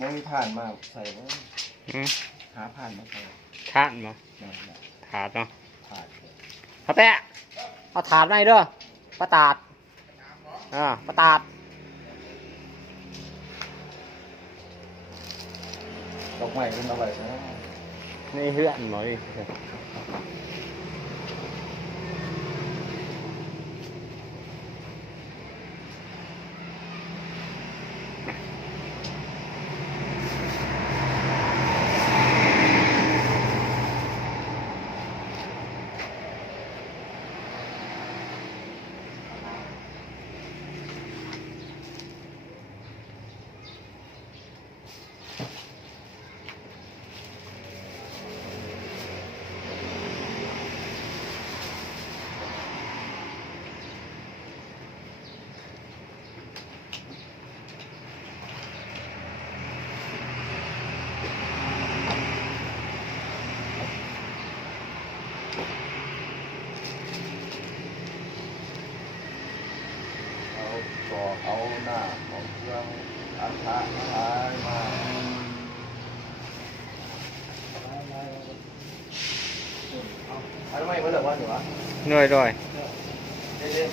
มันมีผ่านมาใส่ไว้ หาผ่านมาใส่ ถาดมั้ง นั่นแหละ ถาดเนาะ ผ่าน พระแปะเอาถาดมาให้เด้อปลาตาดปลาตาด ดอกไม้เป็นเอาไว้ใช่ไหม นี่เพื่อนหน่อยเอาต่อเอาหน้าเอาเครื่องอัฐะอะไรมาเอาทำไมเพื่อนเหรอวะหนูวะ เหนื่อยด้วย เด็ด